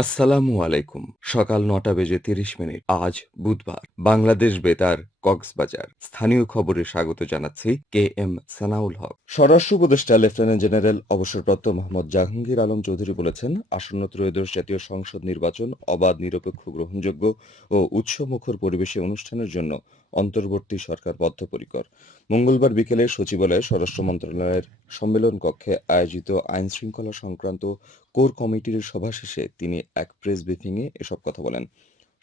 আসসালামু আলাইকুম। সকাল ৯টা বেজে ৩০ মিনিট। আজ বুধবার। বাংলাদেশ বেতার, কক্সবাজার। স্থানীয় খবরে স্বাগত জানাচ্ছি কে.এম. সানাউল হক। স্বরাষ্ট্র উপদেষ্টা লেফটেন্যান্ট জেনারেল অবসরপ্রাপ্ত মোহাম্মদ জাহাঙ্গীর আলম চৌধুরী বলেছেন, আসন্ন ত্রয়োদশ জাতীয় সংসদ নির্বাচন অবাধ, নিরপেক্ষ, গ্রহণযোগ্য ও উৎসবমুখর পরিবেশে অনুষ্ঠানের জন্য অন্তর্বর্তী সরকার বদ্ধপরিকর। মঙ্গলবার বিকেলে সচিবালয়ে স্বরাষ্ট্র মন্ত্রণালয়ের সম্মেলন কক্ষে আয়োজিত আইনশৃঙ্খলা সংক্রান্ত কোর কমিটির সভা শেষে তিনি এক প্রেস ব্রিফিংয়ে এসব কথা বলেন।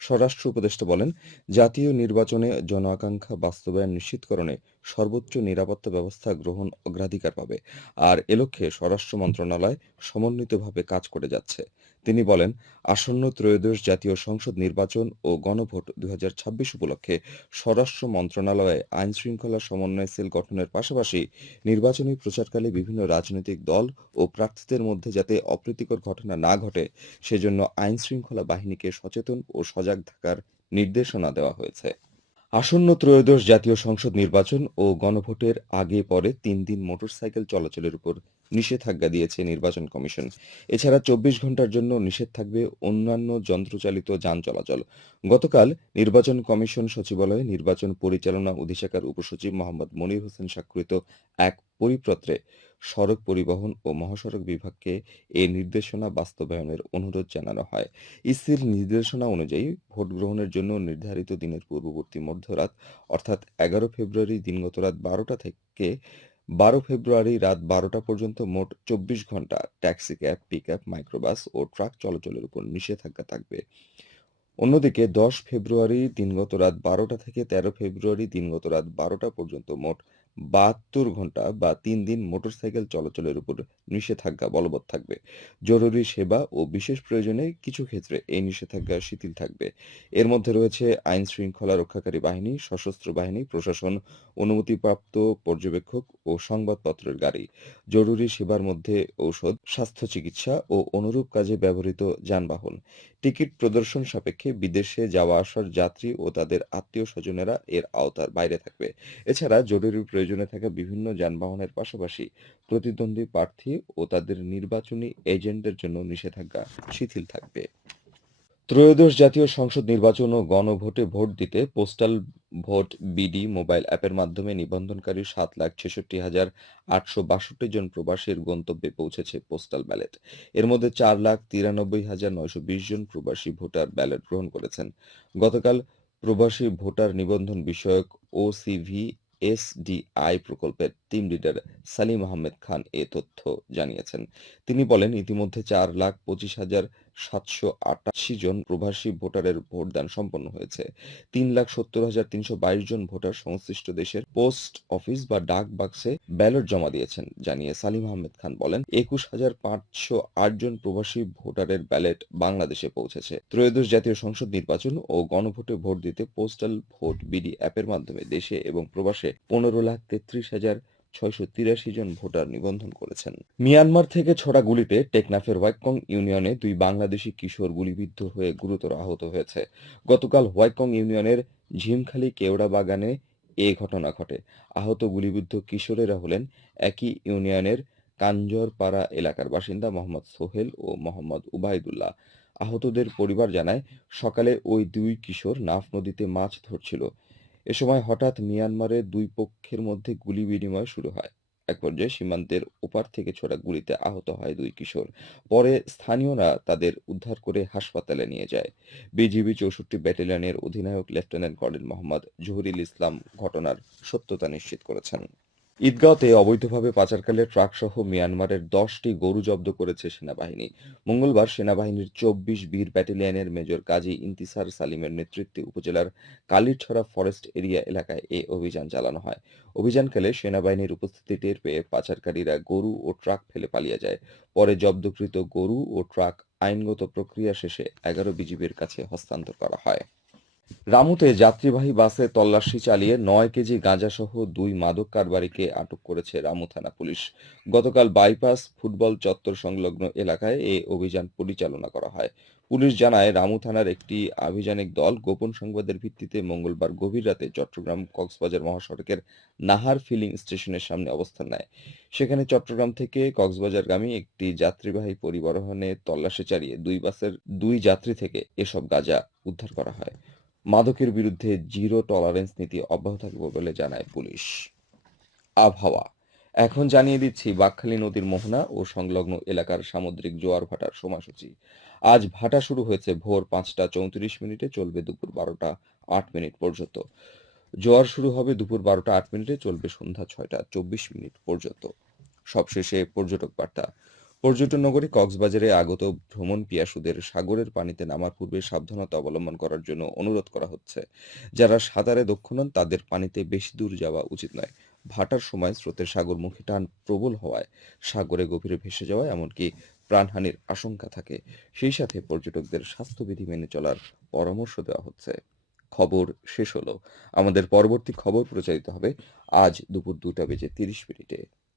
স্বরাষ্ট্র উপদেষ্টা বলেন, জাতীয় নির্বাচনে জন আকাঙ্ক্ষা বাস্তবায়ন নিশ্চিতকরণে সর্বোচ্চ নিরাপত্তা ব্যবস্থা গ্রহণ অগ্রাধিকার পাবে, আর এ লক্ষ্যে স্বরাষ্ট্র মন্ত্রণালয় সমন্বিতভাবে কাজ করে যাচ্ছে। তিনি বলেন, আসন্ন ত্রয়োদশ জাতীয় সংসদ নির্বাচন ও গণভোট ২০২৬ উপলক্ষে স্বরাষ্ট্র মন্ত্রণালয়ে আইনশৃঙ্খলা সমন্বয় সেল গঠনের পাশাপাশি নির্বাচনী প্রচারকালে বিভিন্ন রাজনৈতিক দল ও প্রার্থীদের মধ্যে যাতে অপ্রীতিকর ঘটনা না ঘটে সেজন্য আইনশৃঙ্খলা বাহিনীকে সচেতন ও সজাগ থাকার নির্দেশনা দেওয়া হয়েছে। আসন্ন ত্রয়োদশ জাতীয় সংসদ নির্বাচন ও গণভোটের আগে পরে ৩ দিন মোটরসাইকেল চলাচলের উপর নিষেধাজ্ঞা দিয়েছে নির্বাচন কমিশন। এছাড়া ২৪ ঘণ্টার জন্য নিষেধ থাকবে অন্যান্য যন্ত্রচালিত যান চলাচল। গতকাল নির্বাচন কমিশন সচিবালয়ে নির্বাচন পরিচালনা অধিশাখার উপসচিব মোহাম্মদ মনির হোসেন স্বাক্ষরিত এক পরিপত্রে সড়ক পরিবহন ও মহাসড়ক বিভাগকে এ নির্দেশনা বাস্তবায়নের অনুরোধ জানানো হয়। ইসির নির্দেশনা অনুযায়ী ভোট গ্রহণের জন্য নির্ধারিত দিনের পূর্ববর্তী মধ্যরাত অর্থাৎ ১১ ফেব্রুয়ারি দিনগত রাত ১২টা থেকে ১২ ফেব্রুয়ারি রাত ১২টা পর্যন্ত মোট ২৪ ঘণ্টা ট্যাক্সি ক্যাব, পিকআপ, মাইক্রোবাস ও ট্রাক চলাচলের উপর নিষেধাজ্ঞা থাকবে। অন্যদিকে ১০ ফেব্রুয়ারি দিনগত রাত ১২টা থেকে ১৩ ফেব্রুয়ারি দিনগত রাত ১২টা পর্যন্ত মোট ৭২ ঘণ্টা বা ৩ দিন মোটরসাইকেল চলাচলের উপর নিষেধাজ্ঞা বলবৎ থাকবে। জরুরি সেবা ও বিশেষ প্রয়োজনে কিছু ক্ষেত্রে এই নিষেধাজ্ঞা শিথিল থাকবে। এর মধ্যে রয়েছে আইন শৃঙ্খলা রক্ষাকারী বাহিনী, সশস্ত্র বাহিনী, প্রশাসন, অনুমতিপ্রাপ্ত পর্যবেক্ষক ও সংবাদপত্রের গাড়ি, জরুরি সেবার মধ্যে ঔষধ, স্বাস্থ্য চিকিৎসা ও অনুরূপ কাজে ব্যবহৃত যানবাহন। টিকিট প্রদর্শন সাপেক্ষে বিদেশে যাওয়া আসার যাত্রী ও তাদের আত্মীয়-স্বজনেরা এর আওতার বাইরে থাকবে। এছাড়া জরুরি প্রয়োজনে থাকা বিভিন্ন যানবাহনের পাশাপাশি প্রতিদ্বন্দ্বী প্রার্থী ও তাদের নির্বাচনী এজেন্টদের জন্য নিষেধাজ্ঞা শিথিল থাকবে। ত্রয়োদশ জাতীয় সংসদ নির্বাচন ও গণভোটে ভোট দিতে পোস্টাল ভোট বিডি মোবাইল অ্যাপের মাধ্যমে নিবন্ধনকারী ৭,৬৬,৮৬২ জন প্রবাসীর গন্তব্যে পৌঁছেছে পোস্টাল ব্যালট। এর মধ্যে ৪,৯৩,৯২০ জন প্রবাসী ভোটার ব্যালট গ্রহণ করেছেন। গতকাল প্রবাসী ভোটার নিবন্ধন বিষয়ক ওসিভি এসডিআই প্রকল্পের টিম লিডার সালিম আহমেদ খান এ তথ্য জানিয়েছেন। তিনি বলেন, ইতিমধ্যে ৪,২৫,৭৮৮ জন প্রবাসী ভোটারের ভোটদান সম্পন্ন হয়েছে। ৩,৭০,৩২২ জন ভোটার সংশ্লিষ্ট দেশের পোস্ট অফিস বা ডাক বাক্সে ব্যালট জমা দিয়েছেন জানিয়ে সালিম আহমেদ খান বলেন, ২১,৫০৮ জন প্রবাসী ভোটারের ব্যালট বাংলাদেশে পৌঁছেছে। ত্রয়োদশ জাতীয় সংসদ নির্বাচন ও গণভোটে ভোট দিতে পোস্টাল ভোট বিডি অ্যাপের মাধ্যমে দেশে এবং প্রবাসে ১৫,৩৩,৬৮৩ জন ভোটার নিবন্ধন করেছেন। মিয়ানমার থেকে ছোড়া গুলিতে টেকনাফের হোয়াইকং ইউনিয়নে ২ বাংলাদেশি কিশোর গুলিবিদ্ধ হয়ে গুরুতর আহত হয়েছে। গতকাল হোয়াইকং ইউনিয়নের ঝিমখালী কেওড়া বাগানে এ ঘটনা ঘটে। আহত গুলিবিদ্ধ কিশোরেরা হলেন একই ইউনিয়নের কাঞ্জরপাড়া এলাকার বাসিন্দা মোহাম্মদ সোহেল ও মোহাম্মদ উবাইদুল্লাহ। আহতদের পরিবার জানায়, সকালে ওই দুই কিশোর নাফ নদীতে মাছ ধরছিল। এ সময় হঠাৎ মিয়ানমারের দুই পক্ষের মধ্যে গুলি বিনিময় শুরু হয়। একপর্যায়ে সীমান্তের ওপার থেকে ছোড়া গুলিতে আহত হয় দুই কিশোর। পরে স্থানীয়রা তাদের উদ্ধার করে হাসপাতালে নিয়ে যায়। বিজিবি ৬৪ ব্যাটালিয়নের অধিনায়ক লেফটেন্যান্ট কর্নেল মোহাম্মদ জহুরুল ইসলাম ঘটনার সত্যতা নিশ্চিত করেছেন। ঈদগাঁওতে অবৈধভাবে পাচারকালে ট্রাকসহ মিয়ানমারের ১০টি গরু জব্দ করেছে সেনাবাহিনী। মঙ্গলবার সেনাবাহিনীর ২৪ বীর ব্যাটালিয়নের মেজর কাজী ইন্তিসার সালিমের নেতৃত্বে উপজেলার কালিরছড়া ফরেস্ট এরিয়া এলাকায় এ অভিযান চালানো হয়। অভিযানকালে সেনাবাহিনীর উপস্থিতি টের পেয়ে পাচারকারীরা গরু ও ট্রাক ফেলে পালিয়ে যায়। পরে জব্দকৃত গরু ও ট্রাক আইনগত প্রক্রিয়া শেষে ১১ বিজিবির কাছে হস্তান্তর করা হয়। রামুতে যাত্রীবাহী বাসে তল্লাশি চালিয়ে ৯ কেজি গাঁজাসহ ২ মাদক কারবারিকে আটক করেছে রামু থানা পুলিশ। গতকাল বাইপাস ফুটবল চত্বর সংলগ্ন এলাকায় এ অভিযান পরিচালনা করা হয়। পুলিশ জানায়, রামু থানার একটি আভিযানিক দল গোপন সংবাদের ভিত্তিতে মঙ্গলবার গভীর রাতে চট্টগ্রাম-কক্সবাজার মহাসড়কের নাহার ফিলিং স্টেশনের সামনে অবস্থান নেয়। সেখানে চট্টগ্রাম থেকে কক্সবাজারগামী একটি যাত্রীবাহী পরিবহনে তল্লাশি চালিয়ে ২ বাসের ২ যাত্রী থেকে এসব গাঁজা উদ্ধার করা হয়। মাদকের বিরুদ্ধে জিরো টলারেন্স নীতি অব্যাহত থাকবে বলে জানায় পুলিশ। আবহাওয়া এখন জানিয়ে দিচ্ছি বাঁকখালী নদীর মোহনা ও সংলগ্ন এলাকার সামুদ্রিক জোয়ার ভাটার সময়সূচি। আজ ভাটা শুরু হয়েছে ভোর ৫টা ৩৪ মিনিটে, চলবে দুপুর ১২টা ৮ মিনিট পর্যন্ত। জোয়ার শুরু হবে দুপুর ১২টা ৮ মিনিটে, চলবে সন্ধ্যা ৬টা ২৪ মিনিট পর্যন্ত। সবশেষে পর্যটক বার্তা। পর্যটন নগরী কক্সবাজারে আগত ভ্রমণ পিয়াসুদের সাগরের পানিতে নামার পূর্বে সাবধানতা অবলম্বন করার জন্য অনুরোধ করা হচ্ছে। যারা সাঁতারে দক্ষ নন তাদের পানিতে বেশি দূর যাওয়া উচিত নয়। ভাটার সময় স্রোতের সাগরমুখী টান প্রবল হওয়ায় সাগরে গভীরে ভেসে যাওয়া এমনকি প্রাণহানির আশঙ্কা থাকে। সেই সাথে পর্যটকদের স্বাস্থ্যবিধি মেনে চলার পরামর্শ দেওয়া হচ্ছে। খবর শেষ হলো। আমাদের পরবর্তী খবর প্রচারিত হবে আজ দুপুর ২টা বেজে ৩০ মিনিটে।